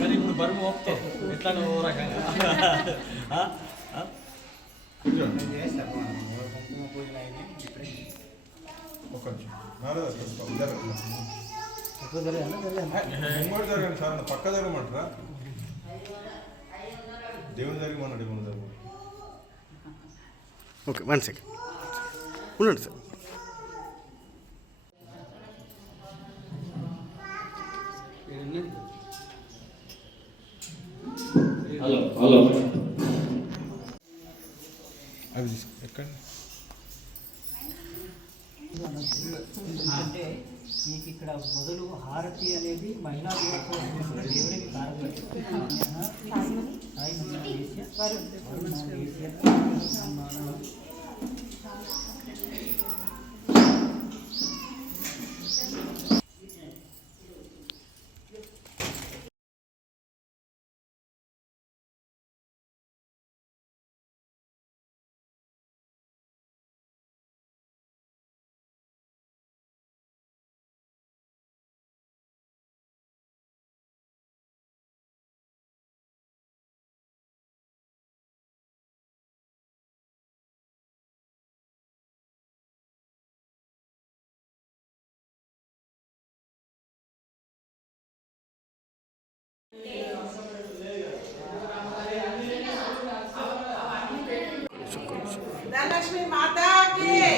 కానీ ఇప్పుడు బరువు మోపుతావు ఎట్లా ఓ రకంగా పక్క జరగమంటారా దేవుని జరగమన్నాడు దేవుని జరగ. ఓకే 1 సెకండ్ ఉండండి సార్. హలో హలో అది ఎక్కడ అంటే మీకు ఇక్కడ మొదలు హారతి అనేది మహిళా దినోత్సవం దేవుడికి కారణం धनलक्ष्मी माता की जय,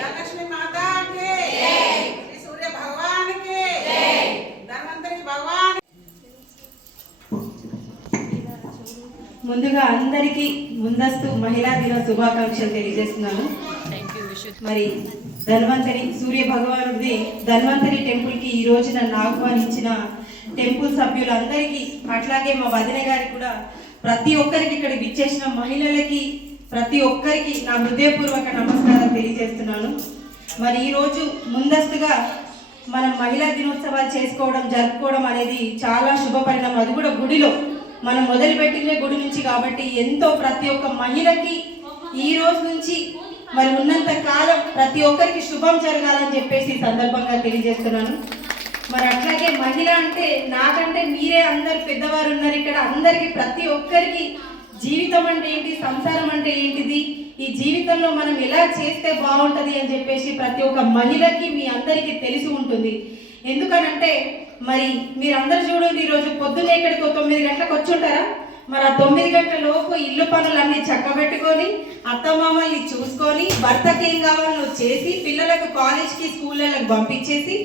धनलक्ष्मी माता की जय, श्री सूर्य भगवान की जय, धन्वंतरी भगवान. ముందుగా అందరికీ ముందస్తు మహిళా దిన శుభాకాంక్షలు తెలియజేస్తున్నాను. మరి ధన్వంతరి సూర్య భగవానుడి ధన్వంతరి టెంపుల్కి ఈ రోజు నన్ను ఆహ్వానించిన టెంపుల్ సభ్యులందరికీ, అట్లాగే మా వదిన గారికి కూడా, ప్రతి ఒక్కరికి ఇక్కడ విచ్చేసిన మహిళలకి ప్రతి ఒక్కరికి నా హృదయపూర్వక నమస్కారం తెలియజేస్తున్నాను. మరి ఈరోజు ముందస్తుగా మనం మహిళా దినోత్సవాలు జరుపుకోవడం అనేది చాలా శుభ పరిణామం. అది కూడా గుడిలో మనం మొదలుపెట్టిందే గుడి నుంచి కాబట్టి ఎంతో ప్రతి ఒక్క మహిళకి ఈ రోజు నుంచి మరి ఉన్నంత కాలం ప్రతి ఒక్కరికి శుభం జరగాలని చెప్పేసి సందర్భంగా తెలియజేస్తున్నాను. మరి అట్లాగే మహిళ అంటే నాకంటే మీరే అందరు పెద్దవారు ఉన్నారు ఇక్కడ. అందరికి ప్రతి ఒక్కరికి జీవితం అంటే ఏంటి, సంసారం అంటే ఏంటిది, ఈ జీవితంలో మనం ఎలా చేస్తే బాగుంటుంది అని చెప్పేసి ప్రతి ఒక్క మహిళకి మీ అందరికీ తెలిసి ఉంటుంది. ఎందుకనంటే మరి మీరందరూ చూడండి, ఈరోజు పొద్దున్న ఎక్కడికో 9 గంటలకు వచ్చి ఉంటారా. మరి ఆ 9 గంటల లోపు ఇల్లు పనులన్నీ చక్కబెట్టుకొని అత్తమామల్ని చూసుకొని భర్తకి ఏం కావాలో చేసి పిల్లలకు కాలేజ్కి స్కూళ్ళకి పంపించేసి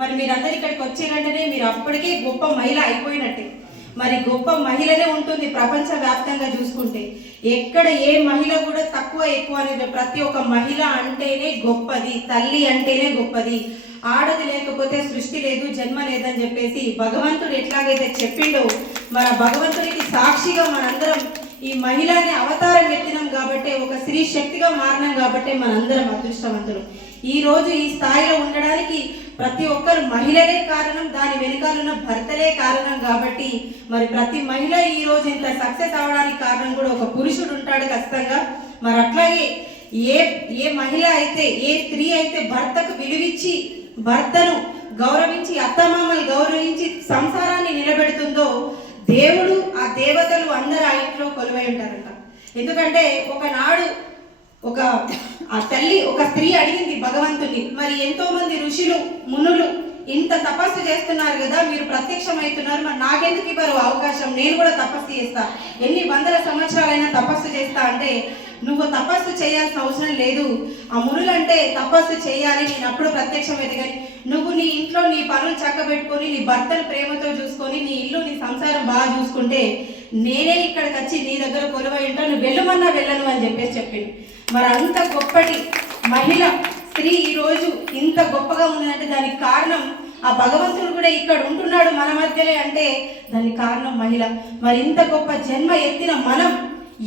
మరి మీరందరూ ఇక్కడికి వచ్చారంటేనే మీరు అప్పటికే గొప్ప మహిళ అయిపోయినట్టే. మరి గొప్ప మహిళనే ఉంటుంది ప్రపంచ వ్యాప్తంగా చూసుకుంటే. ఎక్కడ ఏ మహిళ కూడా తక్కువ ఎక్కువ అనేది, ప్రతి ఒక్క మహిళ అంటేనే గొప్పది, తల్లి అంటేనే గొప్పది. ఆడది లేకపోతే సృష్టి లేదు, జన్మ లేదని చెప్పేసి భగవంతుడు ఎట్లాగైతే చెప్పిండో, మన భగవంతుడికి సాక్షిగా మనందరం ఈ మహిళని అవతారం ఎత్తినాం కాబట్టి, ఒక స్త్రీ శక్తిగా మారినాం కాబట్టి మనందరం అదృష్టవంతులు. ఈ రోజు ఈ స్థాయిలో ఉండడానికి ప్రతి ఒక్కరు మహిళలే కారణం, దాని వెనుకాలన్న భర్తలే కారణం. కాబట్టి మరి ప్రతి మహిళ ఈ రోజు ఇంత సక్సెస్ అవడానికి కారణం కూడా ఒక పురుషుడు ఉంటాడు ఖచ్చితంగా. మరి అట్లాగే ఏ మహిళ అయితే, ఏ స్త్రీ అయితే భర్తకు విలువిచ్చి భర్తను గౌరవించి అత్తమామలు గౌరవించి సంసారాన్ని నిలబెడుతుందో, దేవుడు ఆ దేవతలు అందరూ ఆ ఇంట్లో కొలువై ఉంటారంట. ఎందుకంటే ఒకనాడు ఆ తల్లి ఒక స్త్రీ అడిగింది భగవంతుని, మరి ఎంతో మంది ఋషులు మునులు ఇంత తపస్సు చేస్తున్నారు కదా, మీరు ప్రత్యక్షమవుతున్నారు, మరి నాకెందుకు ఇవ్వరు అవకాశం, నేను కూడా తపస్సు చేస్తా, ఎన్ని వందల సంవత్సరాలైనా తపస్సు చేస్తా అంటే, నువ్వు తపస్సు చేయాల్సిన అవసరం లేదు, ఆ మునులంటే తపస్సు చేయాలి, నేను అప్పుడు ప్రత్యక్షమైతే, కానీ నువ్వు నీ ఇంట్లో నీ పనులు చక్కబెట్టుకొని నీ భర్తను ప్రేమతో చూసుకొని నీ ఇల్లు నీ సంసారం బాగా చూసుకుంటే నేనే ఇక్కడికి వచ్చి నీ దగ్గర కొలువై ఉంటాను, నువ్వు వెళ్ళమన్నా వెళ్ళను అని చెప్పేసి చెప్పింది. మరి అంత గొప్పటి మహిళ స్త్రీ ఈరోజు ఇంత గొప్పగా ఉన్నదంటే దానికి కారణం ఆ భగవంతుడు కూడా ఇక్కడ ఉంటున్నాడు మన మధ్యలే అంటే దానికి కారణం మహిళ. మరి ఇంత గొప్ప జన్మ ఎత్తిన మనం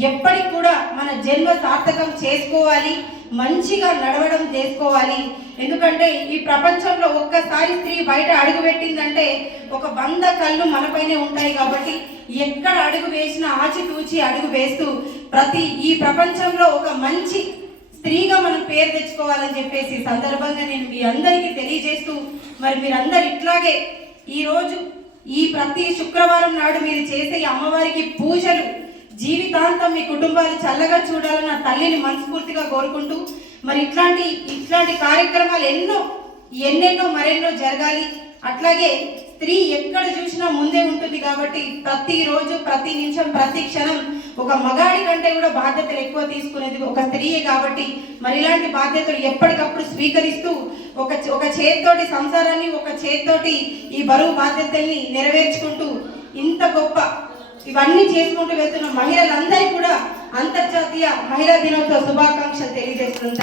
ఎప్పటికి కూడా మన జన్మ సార్థకం చేసుకోవాలి, మంచిగా నడవడం చేసుకోవాలి. ఎందుకంటే ఈ ప్రపంచంలో ఒక్కసారి స్త్రీ బయట అడుగు పెట్టిందంటే 100 కళ్ళు మనపైనే ఉంటాయి. కాబట్టి ఎక్కడ అడుగు వేసినా ఆచితూచి అడుగు వేస్తూ ఈ ప్రపంచంలో ఒక మంచి స్త్రీగా మనం పేరు తెచ్చుకోవాలని చెప్పేసి సందర్భంగా నేను మీ అందరికీ తెలియజేస్తూ, మరి మీరందరూ ఇట్లాగే ఈరోజు ఈ ప్రతి శుక్రవారం నాడు మీరు చేసే ఈ అమ్మవారికి పూజలు జీవితాంతం మీ కుటుంబాలు చల్లగా చూడాలని నా తల్లిని మనస్ఫూర్తిగా కోరుకుంటూ మరి ఇట్లాంటి కార్యక్రమాలు ఎన్నెన్నో మరెన్నో జరగాలి. అట్లాగే స్త్రీ ఎక్కడ చూసినా ముందే ఉంటుంది కాబట్టి ప్రతిరోజు ప్రతి నిమిషం ప్రతి క్షణం ఒక మగాడి కంటే కూడా బాధ్యతలు ఎక్కువ తీసుకునేది ఒక స్త్రీయే కాబట్టి మరి ఇలాంటి బాధ్యతలు ఎప్పటికప్పుడు స్వీకరిస్తూ ఒక చేతితోటి సంసారాన్ని ఒక చేతితోటి ఈ బరువు బాధ్యతల్ని నెరవేర్చుకుంటూ ఇంత గొప్ప ఇవన్నీ చేసుకుంటూ వెళ్తున్న మహిళలందరికీ కూడా అంతర్జాతీయ మహిళా దినోత్సవ శుభాకాంక్షలు తెలియజేస్తున్నాను.